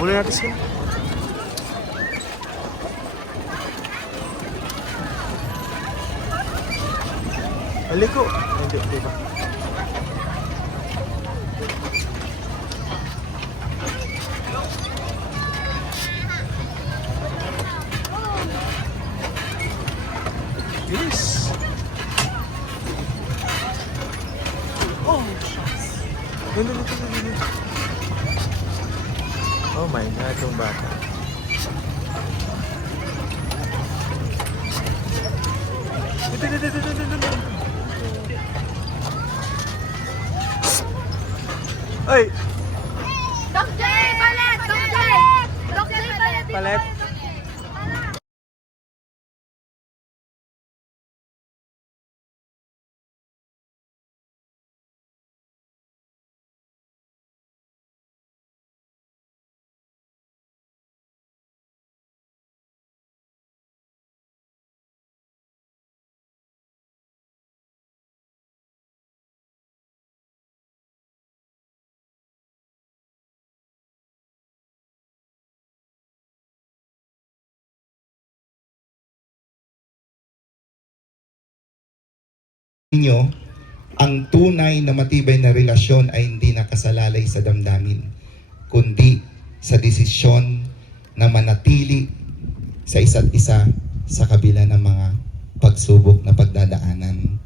Muli natin sila. Aliko. Hindi, di ba? Yes. Oh, shucks. No. Oh my God, yung bata. Ito. Ay! Doc J! Palit! Doc J! Doc J! Palit. Ninyo, ang tunay na matibay na relasyon ay hindi nakasalalay sa damdamin, kundi sa desisyon na manatili sa isa't isa sa kabila ng mga pagsubok na pagdadaanan.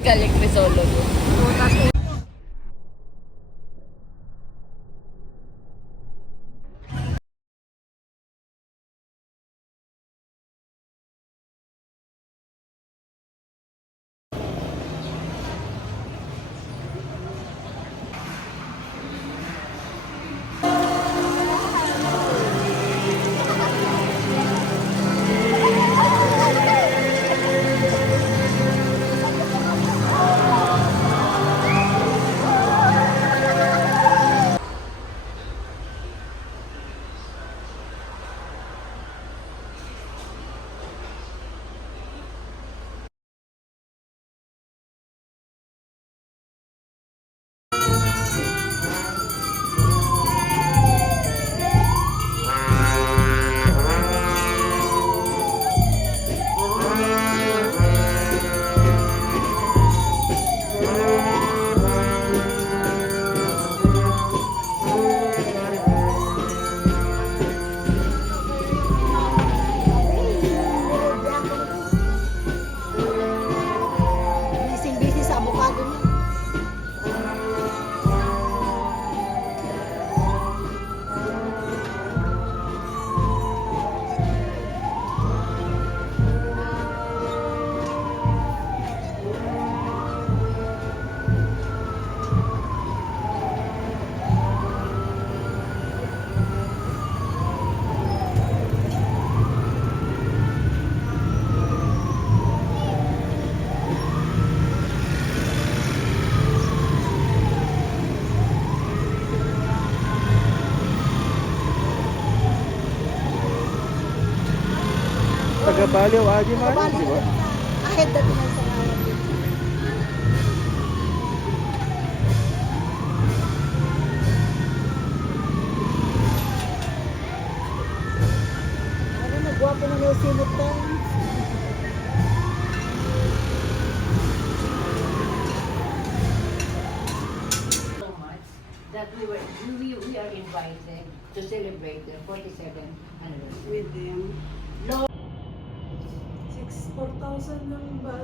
Galing may solo. Busy sa avocado niya. Taga-Baliw, Adi man, Bali, di ba? ahead na din sa ngayon. Ano, nagwapo na yung simot tayo. So much that we are invited to celebrate their 47th anniversary. With them. 4,000 lang ba?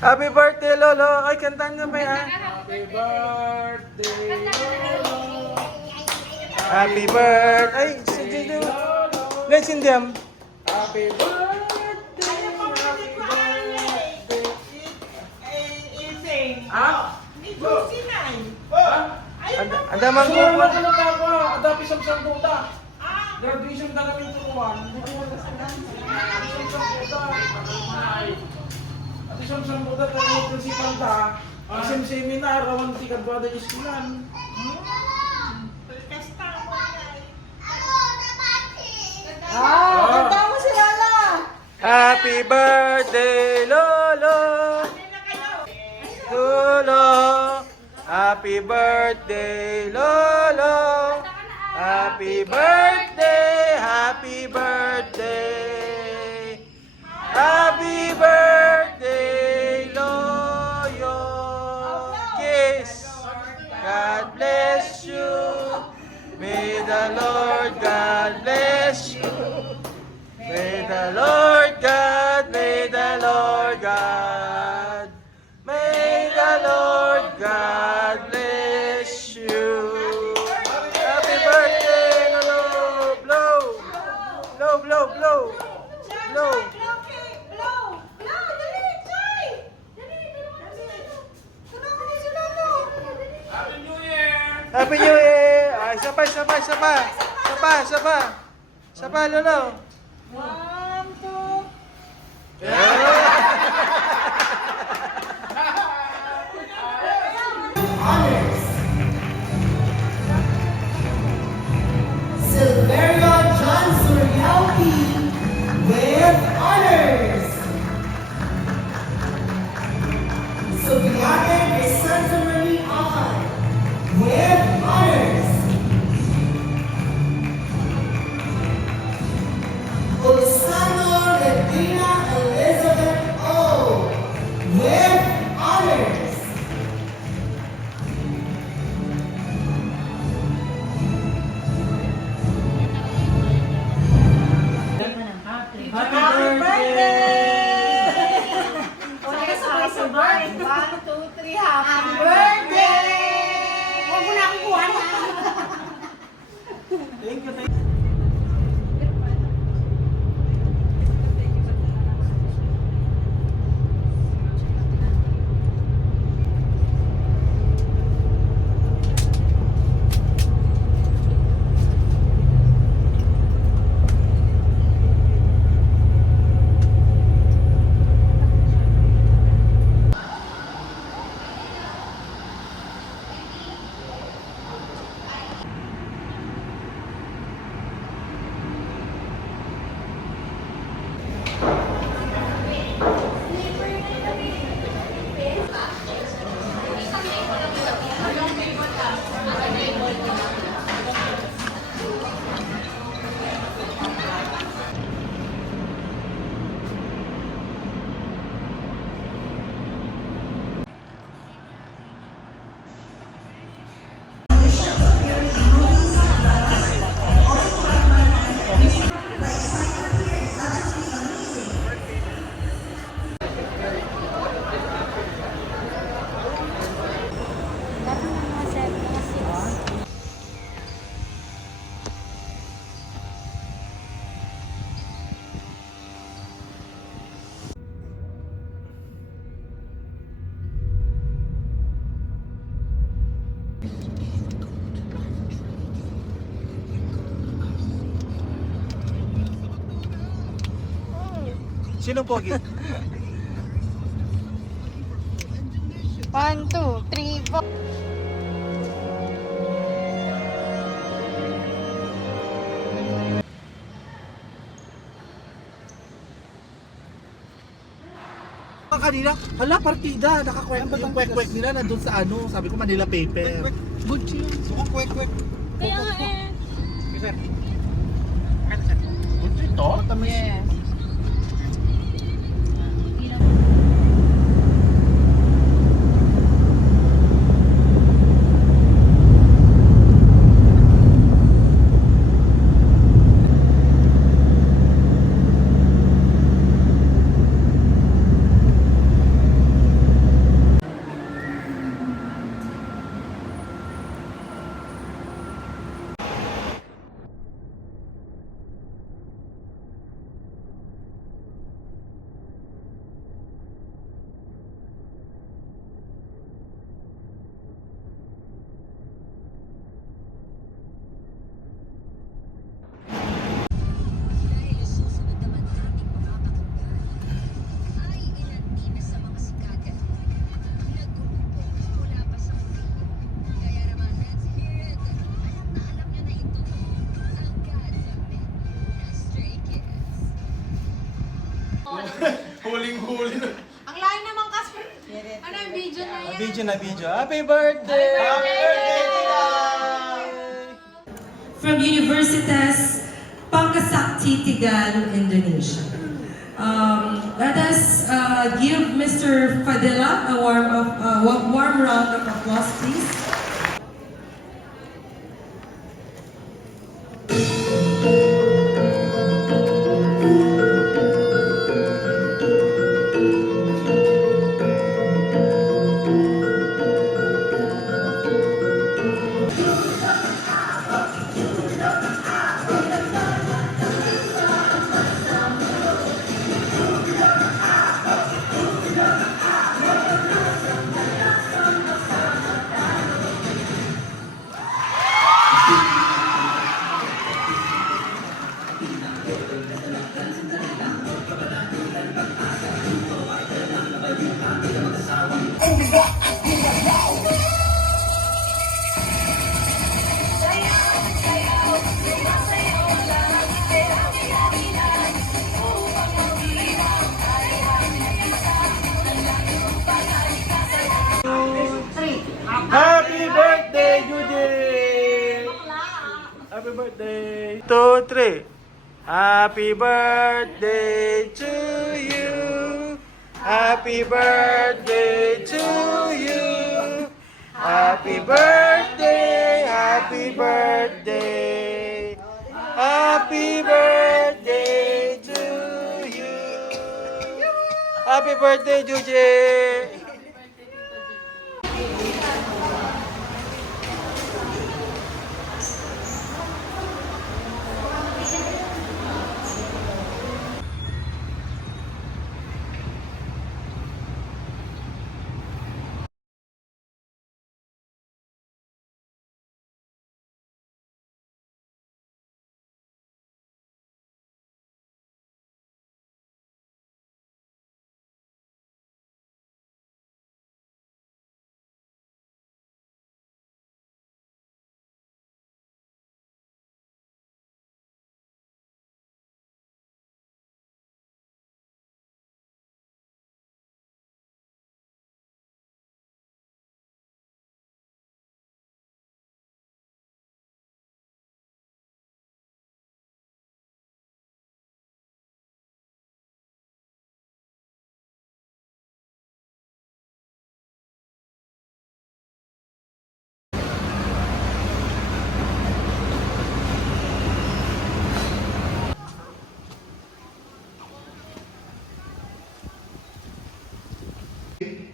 Happy birthday, Lolo! Ay, kantaan nga pa yan. Happy birthday, Lolo. Happy birthday! Ay, sindi mo. Ngay, sindiyam. Happy birthday. Anda mang Sino kukuha. naman ka nagkakwa? Adapi sa buta. Graduation na kami turuan. At isang buta tayo prinsipal ta. Isang seminar, awan ti kadwada yung iskilan. Kanta mo si Lala! Happy birthday, Lolo! Lolo! Happy birthday, Lolo! Happy birthday! Happy birthday! Happy birthday, Loyo! Kiss! God bless you! May the Lord God bless you! May the Lord God, may the Lord God, may the Lord God bless you. Happy birthday, Lolo! Blow! Blow, blow, blow! Blow! Happy New Year! Happy New Year! Ay, Sabay, sabay, sabay. Sabay, sabay. Sabay, Lolo. 1, 2. Silverio John Suriauki with honors. Subiaque de Santa Maria On with honors. Ulisano Medina Elizabeth O with honors. Happy birthday! Sabay-sabay. 1, 2, 3, happy birthday! Huwag mo na akong kuha na. Thank you. Sino pogi? 1, 2, 3, 4. Kanina, hala partida, nakakwek yung kwek-kwek nila nandun sa ano, sabi ko Manila paper. Good chill. Mukhang kwek-kwek. Kaya nga eh. Ito? Yes. Huling-huli na. Ang layo naman kasi. Ano yung video na yan? Video na video. Happy birthday! Happy birthday, Tita! From Universitas Pangkasakti, Tegal, Indonesia. Let us give Mr. Fadela a warm round of applause, please. birthday. 2, 3. Happy birthday to you. Happy birthday to you. Happy birthday, happy birthday. Happy birthday to you. Happy birthday, Juji.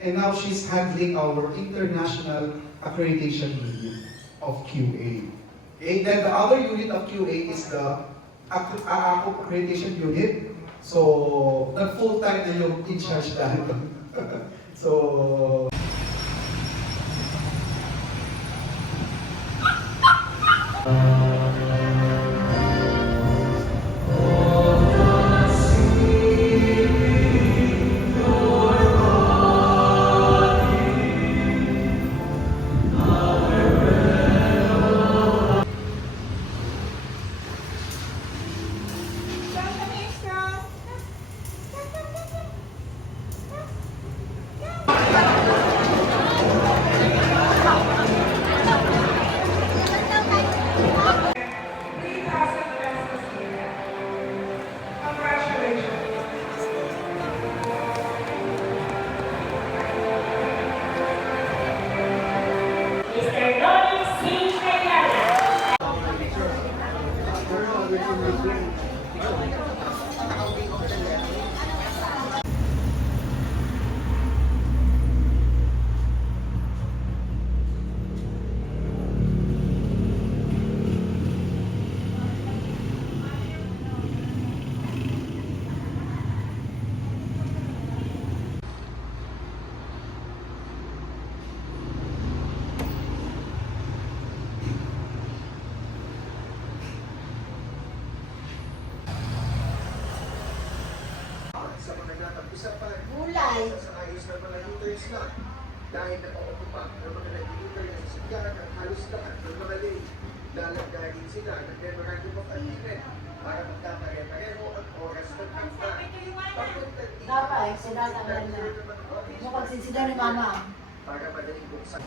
And now she's handling our international accreditation unit of QA. Okay, then the other unit of QA is the accreditation unit. So, full-time na yung in charge dahil. So, Gulay. Dahil nakaupupak ng mga nag-iintay ng sasakyan at halos lahat ng mga lane. Lalagdahin sila ng memorandum of agreement para magkapare-pareho ang oras ng pagka. Dapat, sinatagal na. Yung pagsisida ni Mama. Para madaling buksan.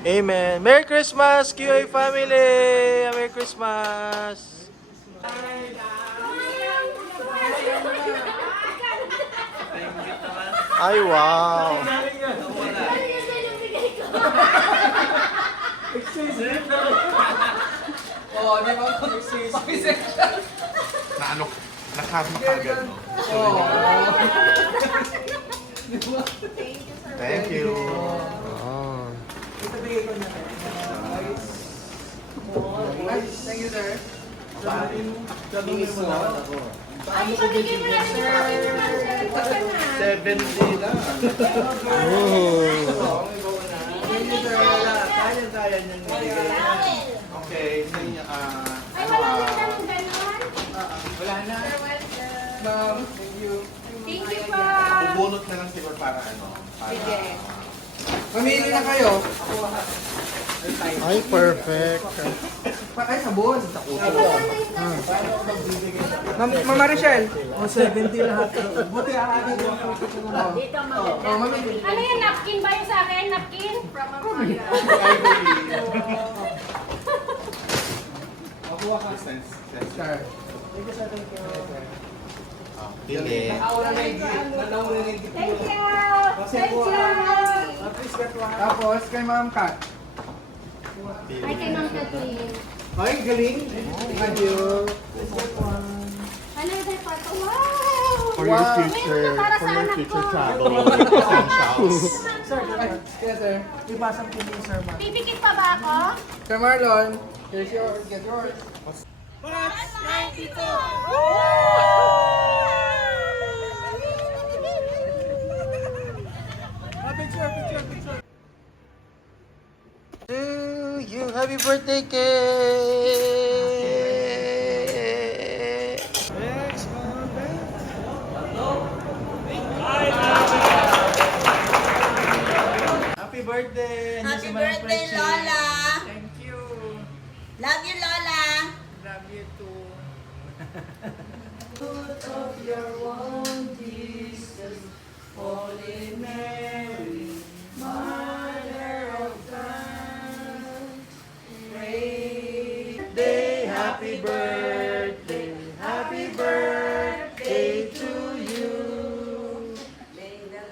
Amen. Merry Christmas, QA family! Merry Christmas! Ay, wow! Oo, di ba? na ano, nakasma ka agad. Thank you. Oh. Thank you, sir. Inis mo naman ako. Ay, paligay mo na sir. 70 na. Oh. Kaya niyang nabigay. Okay, sa inyo, Ay, wala na lang ganon. Wala na. You're welcome. ma'am. Thank you. Thank you po. Bubunot na lang siguro para ano. Sige. Mamili na kayo. Ay, perfect. Ay, sabon. Ma'am Marichelle. O, 70 lahat. Buti akin yung Dito maganda. Oh, mamili. Ano yan? Napkin ba yung sa akin? Napkin? From Amaya. Makuha ka. Sure. Pili. Thank you. Thank you. Tapos, kay Ma'am Kat. Ay, kay Ma'am Kathleen. Ay, galing. Thank you. Ano yung pato? Wow! For your Meron future, na para for sa your anak future ko. travel essentials. Sir, yes sir. Ipasang po niyo, Sir Marlon. Pipikit pa ba ako? Sir Marlon, here's yours. Get yours. To you, happy birthday cake! Happy birthday! Happy birthday, Lola! Thank you! Love you, Lola! Love you too! Birthday, happy birthday, happy birthday to you.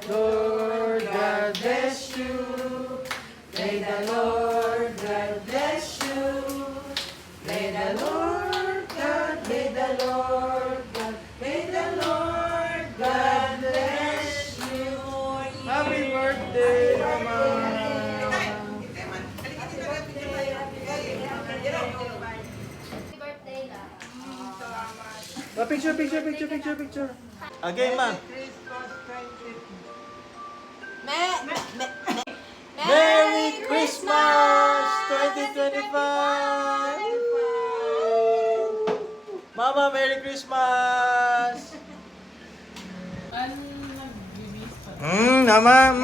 Lord God bless you. May the Lord God bless you. May the Lord God, may the Lord God, may the Lord God bless you. Happy birthday, Mama. Happy birthday lang. Picture. Again, ma. Merry Christmas 2025! Mama, Merry Christmas! Nama,